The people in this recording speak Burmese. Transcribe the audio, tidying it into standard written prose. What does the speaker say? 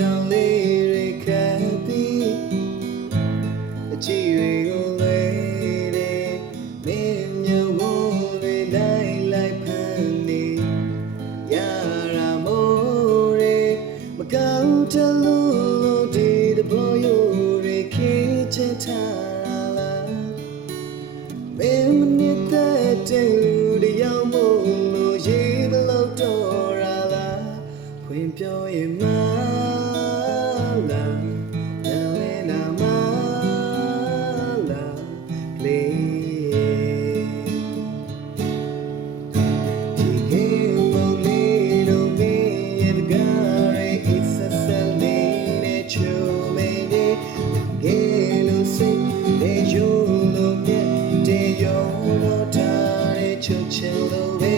တောင်လေးတွေခတ်ပြီးအကြည့်တွေကိုလဲတယ်မင်းမျိုးကိုတွေလိုက်လိုက်ဖန်နေရတာမို့ရေမကောင်းတလို့ဒီတဘောရိုးတွေခေချင်ထားလားမင်းမနစ်တဲ့တူတယောက်မို့လို့ရေးဘလို့တော့ရလားခွင်ပြောရင်မချစ်လို့ပဲ